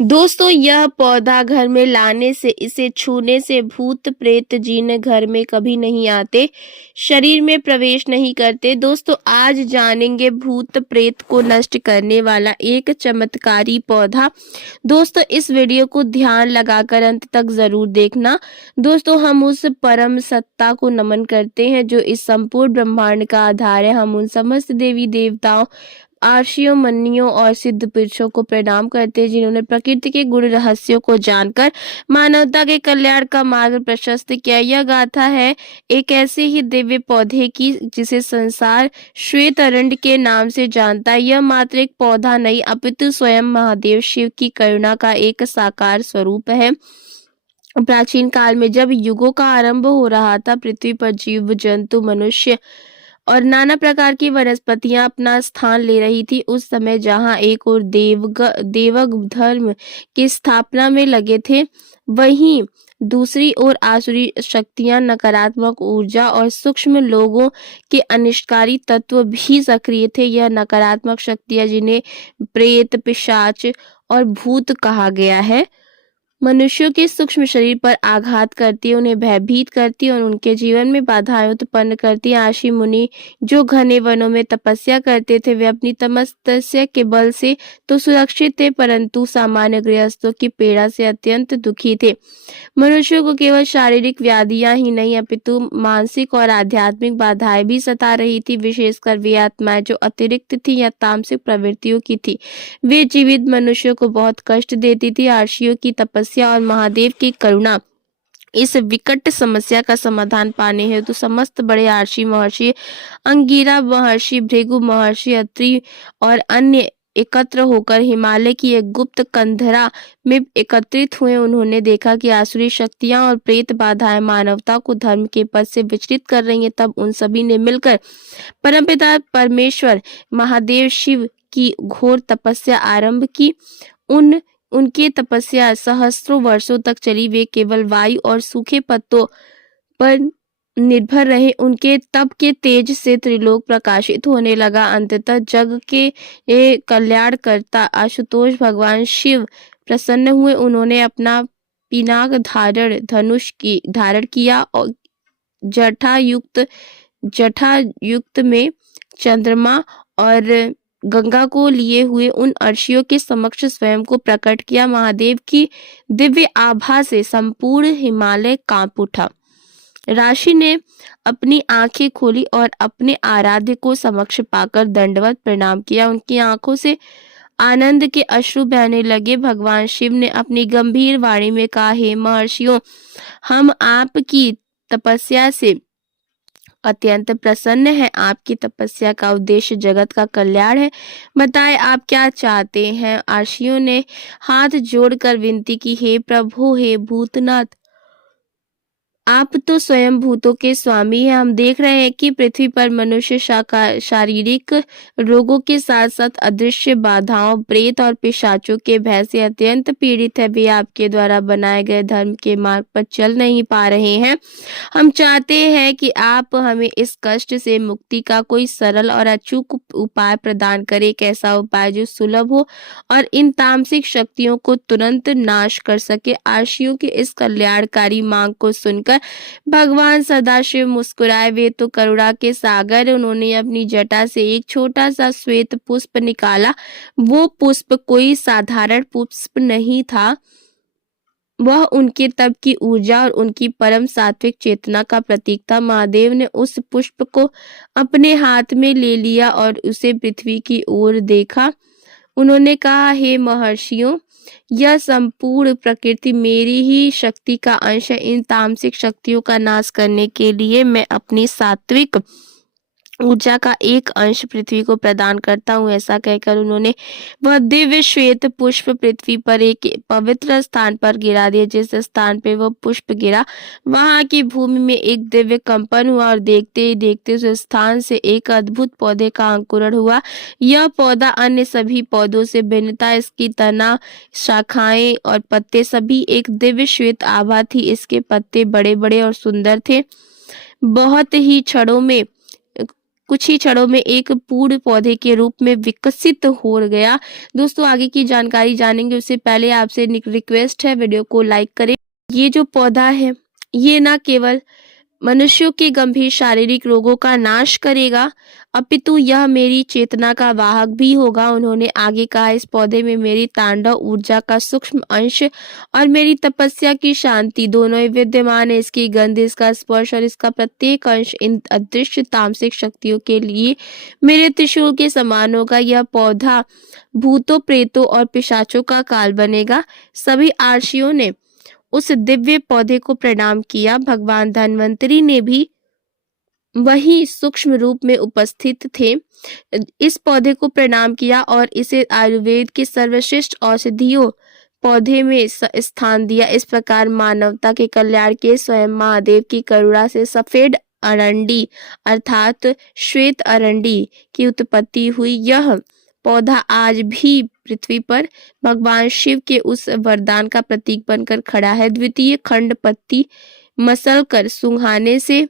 दोस्तों, यह पौधा घर में लाने से, इसे छूने से भूत प्रेत जिन घर में कभी नहीं आते, शरीर में प्रवेश नहीं करते। दोस्तों, आज जानेंगे भूत प्रेत को नष्ट करने वाला एक चमत्कारी पौधा। दोस्तों, इस वीडियो को ध्यान लगाकर अंत तक जरूर देखना। दोस्तों, हम उस परम सत्ता को नमन करते हैं जो इस संपूर्ण ब्रह्मांड का आधार है। हम उन समस्त देवी देवताओं, आर्षियों, मन्नियों और सिद्ध पुरुषों को प्रणाम करते हैं जिन्होंने प्रकृति के गुण रहस्यों को जानकर मानवता के कल्याण का मार्ग प्रशस्त किया। यह गाथा है एक ऐसे ही दिव्य पौधे की जिसे संसार श्वेत अरंड के नाम से जानता है। यह मात्र एक पौधा नहीं अपितु स्वयं महादेव शिव की करुणा का एक साकार स्वरूप है। प्राचीन काल में जब युगों का आरंभ हो रहा था, पृथ्वी पर जीव जंतु, मनुष्य और नाना प्रकार की वनस्पतियां अपना स्थान ले रही थी। उस समय जहां एक और देवग धर्म की स्थापना में लगे थे, वहीं दूसरी ओर आसुरी शक्तियां, नकारात्मक ऊर्जा और सूक्ष्म लोगों के अनिष्टकारी तत्व भी सक्रिय थे। यह नकारात्मक शक्तियां, जिन्हें प्रेत, पिशाच और भूत कहा गया है, मनुष्यों के सूक्ष्म शरीर पर आघात करती है, उन्हें भयभीत करती है और उनके जीवन में बाधाएं उत्पन्न करती है। ऋषि मुनि जो घने वनों में तपस्या करते थे, वे अपनी तपस्या के बल से तो सुरक्षित थे, परंतु सामान्य गृहस्थों की पीड़ा से अत्यंत दुखी थे। मनुष्यों को केवल शारीरिक व्याधियां ही नहीं अपितु मानसिक और आध्यात्मिक बाधाएं भी सता रही थी। विशेषकर वे आत्माएं जो अतिरिक्त थी या तामसिक प्रवृत्तियों की थी, वे जीवित मनुष्यों को बहुत कष्ट देती थी। ऋषियों की तपस्या और महादेव की करुणा इस विकट समस्या का समाधान पाने हेतु समस्त बड़े ऋषि महर्षि, अंगिरा महर्षि, भृगु महर्षि, अत्रि और अन्य एकत्र होकर हिमालय की एक गुप्त कंधरा में एकत्रित हुए। उन्होंने देखा कि आसुरी शक्तियां और प्रेत बाधाएं मानवता को धर्म के पथ से विचलित कर रही हैं। तब उन सभी ने मिलकर परमपिता परमेश्वर महादेव शिव की घोर तपस्या आरंभ की। उनकी तपस्या सहस्त्रों वर्षों तक चली। वे केवल वायु और सूखे पत्तों पर निर्भर रहे। उनके तप के तेज से त्रिलोक प्रकाशित होने लगा। अंततः जग के कल्याणकर्ता आशुतोष भगवान शिव प्रसन्न हुए। उन्होंने अपना पिनाक धारण किया और जटायुक्त में चंद्रमा और गंगा को लिए हुए उन ऋषियों के समक्ष स्वयं को प्रकट किया। महादेव की दिव्य आभा से संपूर्ण हिमालय कांप उठा। ऋषि ने अपनी आंखें खोली और अपने आराध्य को समक्ष पाकर दंडवत प्रणाम किया। उनकी आंखों से आनंद के अश्रु बहने लगे। भगवान शिव ने अपनी गंभीर वाणी में कहा, हे महर्षियों, हम आपकी तपस्या से अत्यंत प्रसन्न है। आपकी तपस्या का उद्देश्य जगत का कल्याण है। बताएं, आप क्या चाहते हैं? ऋषियों ने हाथ जोड़कर विनती की, हे प्रभु, हे भूतनाथ, आप तो स्वयं भूतों के स्वामी हैं। हम देख रहे हैं कि पृथ्वी पर मनुष्य शारीरिक रोगों के साथ साथ अदृश्य बाधाओं, प्रेत और पिशाचों के भय से अत्यंत पीड़ित है। वे आपके द्वारा बनाए गए धर्म के मार्ग पर चल नहीं पा रहे हैं। हम चाहते हैं कि आप हमें इस कष्ट से मुक्ति का कोई सरल और अचूक उपाय प्रदान करें। एक ऐसा उपाय जो सुलभ हो और इन तामसिक शक्तियों को तुरंत नाश कर सके। ऋषियों की इस कल्याणकारी मांग को सुनकर भगवान सदाशिव मुस्कुराए। वे तो करुणा के सागर। उन्होंने अपनी जटा से एक छोटा सा श्वेत पुष्प निकाला। वो पुष्प कोई साधारण पुष्प नहीं था, वह उनके तप की ऊर्जा और उनकी परम सात्विक चेतना का प्रतीक था। महादेव ने उस पुष्प को अपने हाथ में ले लिया और उसे पृथ्वी की ओर देखा। उन्होंने कहा, हे महर्षियों, यह संपूर्ण प्रकृति मेरी ही शक्ति का अंश है। इन तामसिक शक्तियों का नाश करने के लिए मैं अपनी सात्विक ऊर्जा का एक अंश पृथ्वी को प्रदान करता हूँ। ऐसा कहकर उन्होंने वह दिव्य श्वेत पुष्प पृथ्वी पर एक पवित्र स्थान पर गिरा दिया। जिस स्थान पर वह पुष्प गिरा, वहां की भूमि में एक दिव्य कंपन हुआ और देखते ही देखते उस स्थान से एक अद्भुत पौधे का अंकुरण हुआ। यह पौधा अन्य सभी पौधों से भिन्न था। इसकी तना, शाखाएं और पत्ते सभी एक दिव्य श्वेत आभा थी। इसके पत्ते बड़े बड़े और सुंदर थे। बहुत ही क्षणों में कुछ ही क्षणों में एक पूर्ण पौधे के रूप में विकसित हो गया। दोस्तों आगे की जानकारी जानेंगे उससे पहले आपसे रिक्वेस्ट है, वीडियो को लाइक करें। ये जो पौधा है ये ना केवल मनुष्यों के गंभीर शारीरिक रोगों का नाश करेगा अपितु यह मेरी चेतना का वाहक भी होगा। उन्होंने आगे कहा, इस पौधे में मेरी तांडव ऊर्जा का सूक्ष्म अंश और मेरी तपस्या की शांति दोनों ही विद्यमान है। इसकी गंध, इसका स्पर्श और इसका प्रत्येक अंश इन अदृश्य तामसिक शक्तियों के लिए मेरे त्रिशूल के समान होगा। यह पौधा भूतों, प्रेतों और पिशाचों का काल बनेगा। सभी आर्षियों ने उस दिव्य पौधे को प्रणाम किया। भगवान धन्वंतरी ने भी वही सूक्ष्म रूप में उपस्थित थे, इस पौधे को प्रणाम किया और इसे आयुर्वेद के सर्वश्रेष्ठ औषधियों पौधे में स्थान दिया। इस प्रकार मानवता के कल्याण के स्वयं महादेव की करुणा से सफेद अरंडी अर्थात श्वेत अरंडी की उत्पत्ति हुई। यह पौधा आज भी पृथ्वी पर भगवान शिव के उस वरदान का प्रतीक बनकर खड़ा है। द्वितीय खंड, पत्ती मसलकर सूंघाने से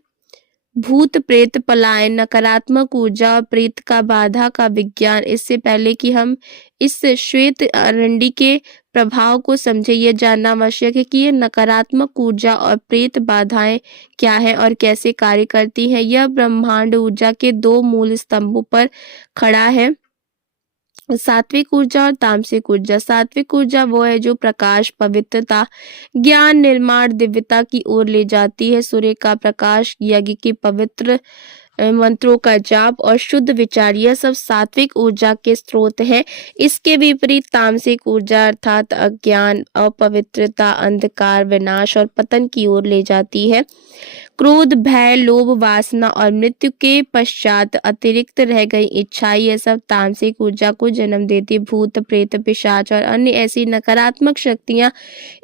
भूत प्रेत पलायन, नकारात्मक ऊर्जा और प्रेत का बाधा का विज्ञान। इससे पहले कि हम इस श्वेत अरंडी के प्रभाव को समझे, यह जानना आवश्यक है कि यह नकारात्मक ऊर्जा और प्रेत बाधाएं क्या है और कैसे कार्य करती हैं। यह ब्रह्मांड ऊर्जा के दो मूल स्तंभों पर खड़ा है, सात्विक ऊर्जा और तामसिक ऊर्जा। सात्विक ऊर्जा वो है जो प्रकाश, पवित्रता, ज्ञान, निर्माण, दिव्यता की ओर ले जाती है। सूर्य का प्रकाश, यज्ञ के पवित्र मंत्रों का जाप और शुद्ध विचार, यह सब सात्विक ऊर्जा के स्रोत है। इसके विपरीत तामसिक ऊर्जा अर्थात अज्ञान, अपवित्रता, अंधकार, विनाश और पतन की ओर ले जाती है। क्रोध, भय, लोभ, वासना और मृत्यु के पश्चात अतिरिक्त रह गई इच्छा, यह सब तामसिक ऊर्जा को जन्म देती। भूत, प्रेत, पिशाच और अन्य ऐसी नकारात्मक शक्तियां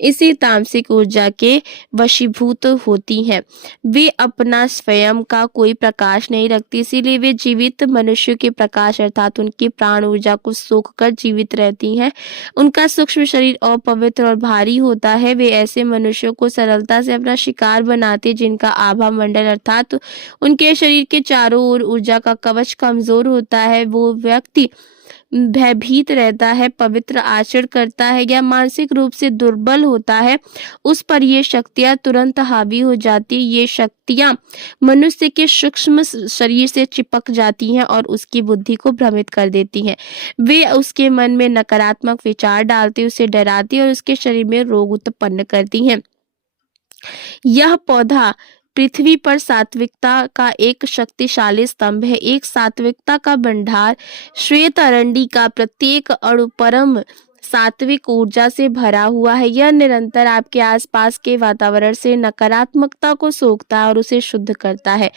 इसी तामसिक ऊर्जा के वशीभूत होती हैं। वे अपना स्वयं का कोई प्रकाश नहीं रखती, इसीलिए वे जीवित मनुष्य के प्रकाश अर्थात उनकी प्राण ऊर्जा को सोखकर जीवित रहती हैं। उनका सूक्ष्म शरीर अपवित्र और भारी होता है। वे ऐसे मनुष्यों को सरलता से अपना शिकार बनाते जिनका आभा मंडल अर्थात उनके शरीर के चारों ओर ऊर्जा का कवच कमजोर होता है। वो व्यक्ति भयभीत रहता है, पवित्र आचरण करता है या मानसिक रूप से दुर्बल होता है, उस पर ये शक्तियां तुरंत हावी हो जाती। ये शक्तियां मनुष्य के सूक्ष्म शरीर से चिपक जाती हैं और उसकी बुद्धि को भ्रमित कर देती हैं। वे उसके मन में नकारात्मक विचार डालती, उसे डराती और उसके शरीर में रोग उत्पन्न करती हैं। यह पौधा पृथ्वी पर सात्विकता का एक शक्तिशाली स्तंभ है, एक सात्विकता का भंडार। श्वेत अरंडी का प्रत्येक अणु परम सात्विक ऊर्जा से भरा हुआ है। यह निरंतर आपके आसपास के वातावरण से नकारात्मकता को सोखता है और उसे शुद्ध करता है।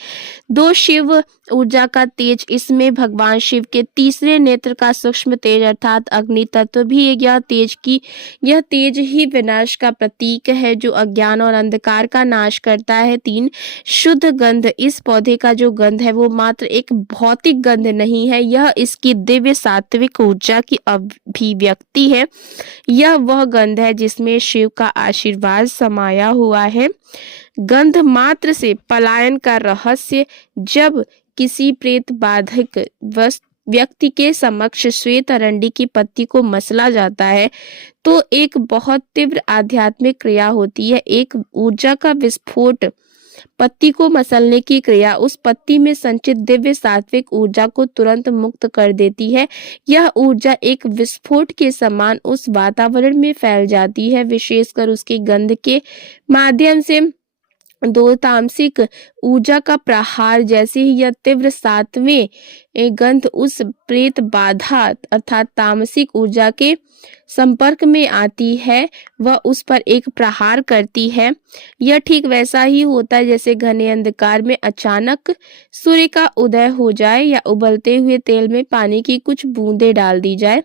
दो शिव ऊर्जा का तेज, इसमें भगवान शिव के तीसरे नेत्र का सूक्ष्म तेज अर्थात अग्नि तत्व भी है। यह तेज ही विनाश का प्रतीक है जो अज्ञान और अंधकार का नाश करता है। 3 शुद्ध गंध, इस पौधे का जो गंध है वो मात्र एक भौतिक गंध नहीं है, यह इसकी दिव्य सात्विक ऊर्जा की अभिव्यक्ति है। यह वह गंध है जिसमें शिव का आशीर्वाद समाया हुआ है। गंध मात्र से पलायन का रहस्य, जब किसी प्रेत बाधक व्यक्ति के समक्ष श्वेत अरंडी की पत्ती को मसला जाता है तो एक बहुत तीव्र आध्यात्मिक क्रिया होती है, एक ऊर्जा का विस्फोट। पत्ती को मसलने की क्रिया उस पत्ती में संचित दिव्य सात्विक ऊर्जा को तुरंत मुक्त कर देती है। यह ऊर्जा एक विस्फोट के समान उस वातावरण में फैल जाती है, विशेषकर उसकी गंध के माध्यम से। दो तामसिक ऊर्जा का प्रहार, जैसे ही यह तीव्र सातवें गंध उस प्रेत बाधा अर्थात तामसिक ऊर्जा के संपर्क में आती है, वह उस पर एक प्रहार करती है। यह ठीक वैसा ही होता है जैसे घने अंधकार में अचानक सूर्य का उदय हो जाए या उबलते हुए तेल में पानी की कुछ बूंदें डाल दी जाए।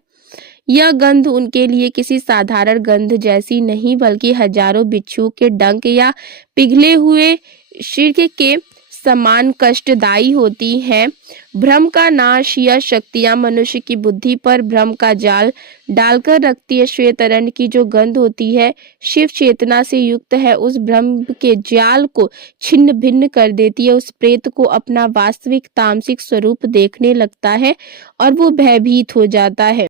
यह गंध उनके लिए किसी साधारण गंध जैसी नहीं बल्कि हजारों बिच्छुओं के डंक या पिघले हुए शीर्ष के समान कष्टदायी होती हैं। भ्रम का नाश, यह शक्तियां मनुष्य की बुद्धि पर भ्रम का जाल डालकर रखती है। श्वेत रंग की जो गंध होती है शिव चेतना से युक्त है, उस भ्रम के जाल को छिन्न भिन्न कर देती है। उस प्रेत को अपना वास्तविक तामसिक स्वरूप देखने लगता है और वो भयभीत हो जाता है।